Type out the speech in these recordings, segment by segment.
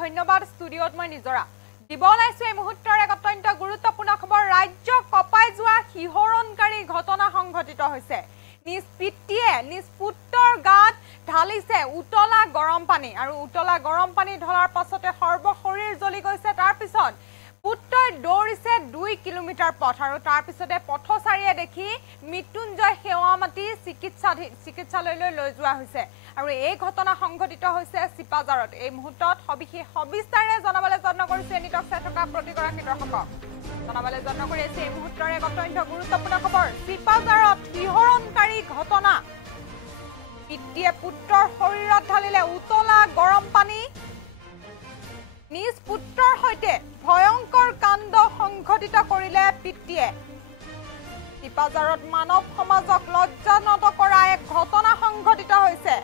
ধন্যবাদ ষ্টুডিঅ'ত মই নিজৰা দিব লাইছো এই মুহূৰ্তৰ এক অত্যন্ত গুৰুত্বপূৰ্ণ খবৰ ৰাজ্য কপাই যোৱা হিহৰণকাৰী ঘটনা সংঘটিত হৈছে নিষ্পিটিয়ে নিষ্পুত্তৰ গাত ঢালিছে উতলা গৰম পানী আৰু উতলা গৰম পানী ঢলাৰ পাছতে সৰ্বশৰীৰ জ্বলি গৈছে তাৰ পিছত পুত্ৰই দৌৰিছে 2 কিলোমিটাৰ পথ আৰু তাৰ পিছতে পথচাৰীয়ে দেখি মৃত্যুঞ্জয় সেৱা মাতি চিকিৎসালয়লৈ লৈ যোৱা হৈছে আৰু এই ঘটনা সংঘটিত হৈছে চিপাজাৰত এই মুহূৰ্তত সবিস্তাৰে জনাবলৈ যত্ন কৰিছে নিটক চাই থকা প্ৰতিগৰাকী দৰ্শকক জনাবলৈ যত্ন কৰি আছে এই মুহূৰ্তৰ এক অত্যন্ত গুৰুত্বপূৰ্ণ খবৰ চিপাজাৰত হিহৰণকাৰী ঘটনা পিতৃয়ে পুত্ৰৰ শৰীৰত ঢালিলে উতলা গৰম পানী নিজ পুত্ৰৰ সৈতে ভয়ংকৰ কাণ্ড সংঘটিত কৰিলে পিতৃয়ে চিপাজাৰত মানৱ সমাজক লজ্জানত কৰা এক ঘটনা সংঘটিত হৈছে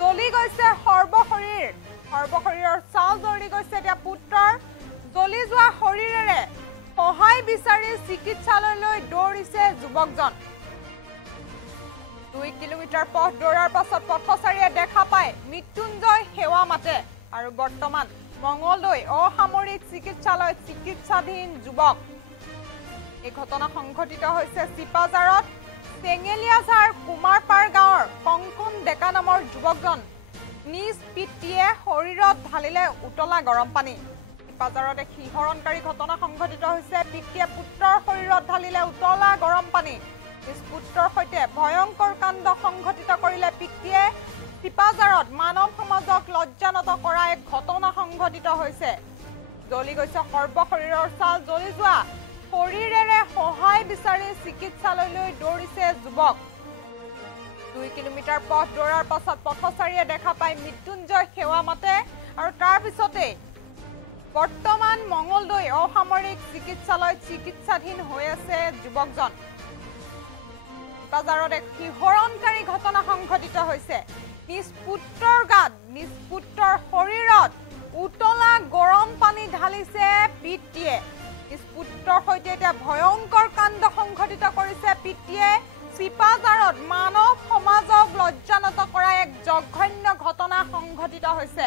জ্বলি গৈছে সৰ্বশৰীৰৰ ছাল জ্বলি গৈছে এতিয়া পুত্ৰৰ জ্বলি যোৱা শৰীৰেৰে সহায় বিচাৰি চিকিৎসালয়লৈ দৌৰিছে যুৱকজন 2 কিলোমিটাৰ পথ দৌৰাৰ পাছত পথচাৰীয়ে দেখা পায় মৃত্যুঞ্জয় সেৱা মাতে আৰু বৰ্তমান মঙ্গলদৈ অসামৰিক চিকিৎসালয়ত চিকিৎসাধীন যুৱক এই ঘটনা সংঘটিত হৈছে চিপাজাৰত চেঙেলিয়াঝাৰ কুমাৰপাৰ গাঁৱৰ কংকন ডেকা নামৰ যুৱকজন নিজ পিতৃয়ে শৰীৰত ঢালিলে উতলা গৰম পানী চিপাজাৰত এক হিহৰণকাৰী ঘটনা সংঘটিত হৈছে পিতৃয়ে পুত্ৰৰ শৰীৰত ঢালিলে উতলা গৰম পানী নিজ পুত্ৰৰ সৈতে ভয়ংকৰ কাণ্ড সংঘটিত কৰিলে পিতৃয়ে চিপাজাৰত মানৱ সমাজক লজ্জানত কৰা এক ঘটনা সংঘটিত হৈছে জ্বলি গৈছে সৰ্বশৰীৰৰ ছাল জ্বলি যোৱা শৰীৰেৰে সহায় বিচাৰি চিকিৎসালয়লৈ দৌৰিছে যুৱক 2 কিলোমিটাৰ পথ দৌৰাৰ পাছত পথচাৰীয়ে দেখা পায় মৃত্যুঞ্জয় সেৱা মাতে আৰু তাৰ পিছতে বৰ্তমান মঙ্গলদৈ অসামৰিক চিকিৎসালয়ত চিকিৎসাধীন হৈ আছে যুৱকজন চিপাজাৰত এক হিহৰণকাৰী ঘটনা সংঘটিত হৈছে নিজ পুত্ৰৰ গাত নিজ পুত্ৰৰ শৰীৰত উতলা গৰম পানী ঢালিছে পিতৃয়ে নিজ পুত্ৰৰ সৈতে এতিয়া ভয়ংকৰ কাণ্ড সংঘটিত কৰিছে পিতৃয়ে চিপাজাৰত মানৱ সমাজক লজ্জানত কৰা এক জঘন্য ঘটনা সংঘটিত হৈছে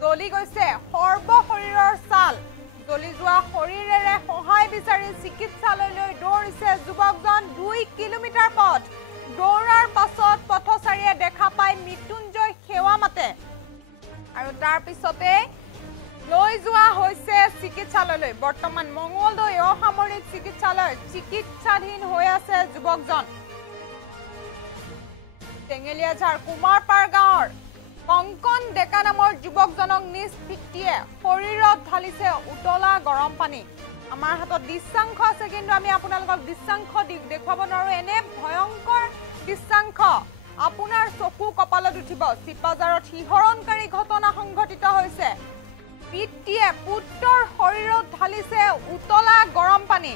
জ্বলি গৈছে সৰ্বশৰীৰৰ ছাল জ্বলি যোৱা শৰীৰেৰে সহায় বিচাৰি চিকিৎসালয়লৈ দৌৰিছে যুৱকজন 2 কিলোমিটাৰ পথ দৌৰাৰ পাছত পথচাৰীয়ে দেখা পায় মৃত্যুঞ্জয় সেৱা মাতে আৰু তাৰ পিছতে লৈ যোৱা হৈছে চিকিৎসালয়লৈ বৰ্তমান মঙ্গলদৈ অসামৰিক চিকিৎসালয়ত চিকিৎসাধীন হৈ আছে যুৱকজন চেঙেলিয়াঝাৰ কুমাৰপাৰ গাঁৱৰ কংকন ডেকা নামৰ যুৱকজনক নিজ পিতৃয়ে শৰীৰত ঢালিছে উতলা গৰম পানী আমাৰ হাতত দৃশ্যাংশ আছে কিন্তু আমি আপোনালোকক দৃশ্যাংশ দেখুৱাব নোৱাৰো এনে ভয়ংকৰ দৃশ্যাংশ আপোনাৰ চকু কপালত উঠিব চিপাজাৰত হিহৰণকাৰী ঘটনা সংঘটিত হৈছে পিতৃয়ে পুত্ৰৰ শৰীৰত ঢালিছে উতলা গৰম পানী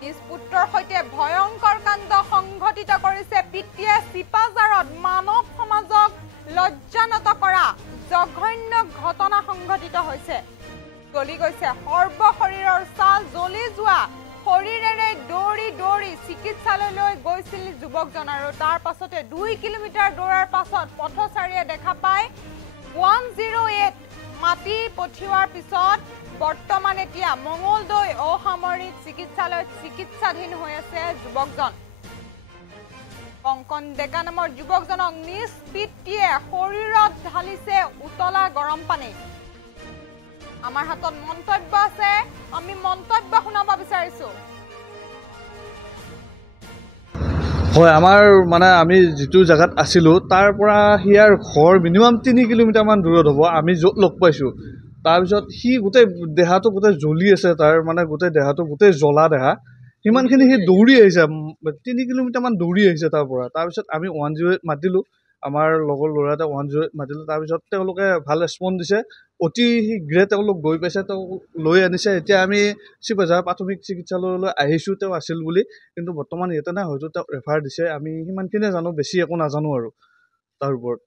নিজ পুত্ৰৰ সৈতে ভয়ংকৰ কাণ্ড সংঘটিত কৰিছে পিতৃয়ে চিপাজাৰত মানৱ সমাজক লজ্জানত কৰা জঘন্য ঘটনা সংঘটিত হৈছে জ্বলি গৈছে সৰ্বশৰীৰৰ ছাল জ্বলি যোৱা শৰীৰেৰে দৌৰি চিকিৎসালয়লৈ গৈছিল যুৱকজন আৰু তাৰ পাছতে 2 কিলোমিটাৰ দৌৰাৰ পাছত পথচাৰীয়ে দেখা পায় 108 মাটি পঠিওৱাৰ পিছত বৰ্তমান এতিয়া মঙ্গলদৈ অসামৰিক চিকিৎসালয়ত চিকিৎসাধীন হৈ আছে যুৱকজন কংকন ডেকা নামৰ যুৱকজনক নিজ পিতৃয়ে শৰীৰত ঢালিছে উতলা গৰম পানী আমাৰ হাতত মন্তব্য আছে আমি মন্তব্য শুনাব বিচাৰিছো হয় আমাৰ মানে আমি যেটো জায়গাত আছিলো তাৰ পৰা হিয়াৰ ঘৰ মিনিমাম 3 কিলোমিটাৰ মান দূৰত হ'ব আমি য'ত লগ পাইছো তাৰ পিছত হি গোটেই দেহাটো গোটেই জ্বলি আছে তাৰ মানে গোটেই দেহাটো গোটেই জ্বলা দেহা হিমানখিনি হি দৌৰি আহিছে 3 কিলোমিটাৰ মান দৌৰি আহিছে তাৰ পৰা তাৰ পিছত আমি 108 মাতিলো আমাৰ লগৰ ল'ৰাটা 108 মাতিলো তাৰ পিছত তেওঁলোকে ভাল ৰেছপন্স দিছে অতি শীঘ্ৰে তেওঁলোক গৈ পাইছে তেওঁ লৈ আনিছে এতিয়া আমি চিপাঝাৰ প্ৰাথমিক চিকিৎসালয়লৈ আহিছো তেওঁ আছিল বুলি কিন্তু বৰ্তমান ইয়াতে নাই হয়তো তেওঁ ৰেফাৰ দিছে আমি হিমানখিনি জানো বেছি একো নাজানো আৰু তাৰ ওপৰত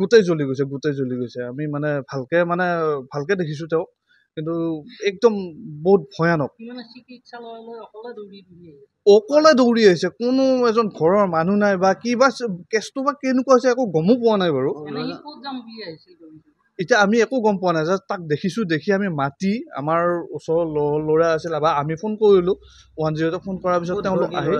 গোটেই জ্বলি গৈছে আমি মানে ভালকে দেখিছো তেওঁ কিন্তু একদম বহুত ভয়ানক। মানে চিকিৎসালয়লৈ অকলে দৌৰি দৌৰি আহিছে। অকলে দৌৰি আহিছে, কোনো এজন ঘৰৰ মানুহ নাই বা কিবা কেছটো বা কেনেকুৱা হৈছে একো গমো পোৱা নাই বাৰু। এনে সি ক'ত যাম বুলি আহিছিল দৌৰি দৌৰি? এতিয়া আমি একো গম পোৱা নাই, জাষ্ট তাক দেখিছোঁ, দেখি আমি মাতি আমাৰ ওচৰৰ ল'ৰা আছিল বা আমি ফোন কৰিলোঁ 108 ফোন কৰাৰ পিছত তেওঁলোক আহি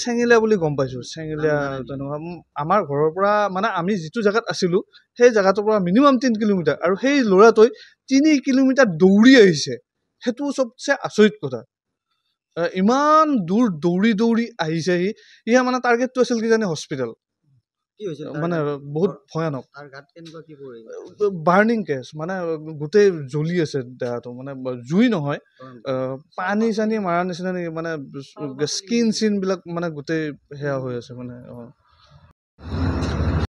চেঙিলীয়া বুলি গম পাইছোঁ। চেঙিলীয়া তেনেকুৱা আমাৰ ঘৰৰ পৰা মানে আমি যিটো জেগাত আছিলোঁ সেই জেগাটোৰ পৰা মিনিমাম 3 কিলোমিটাৰ, আৰু সেই ল'ৰাটোৱে 3 কিলোমিটাৰ দৌৰি আহিছে। সেইটো চবচে আচৰিত কথা। ইমান দূৰ দৌৰি দৌৰি আহিছে সি। ইয়াৰ মানে টাৰ্গেটটো আছিল কিজানি হস্পিটেল। মানে বহুত ভয়ানক। বাৰ্ণিং কেছ, মানে গোটেই জ্বলি আছে দেহাটো, মানে জুই নহয়, পানী চানী মাৰা নিচিনা নেকি, মানে স্কিন চিন বিলাক মানে গোটেই সেয়া হৈ আছে মানে।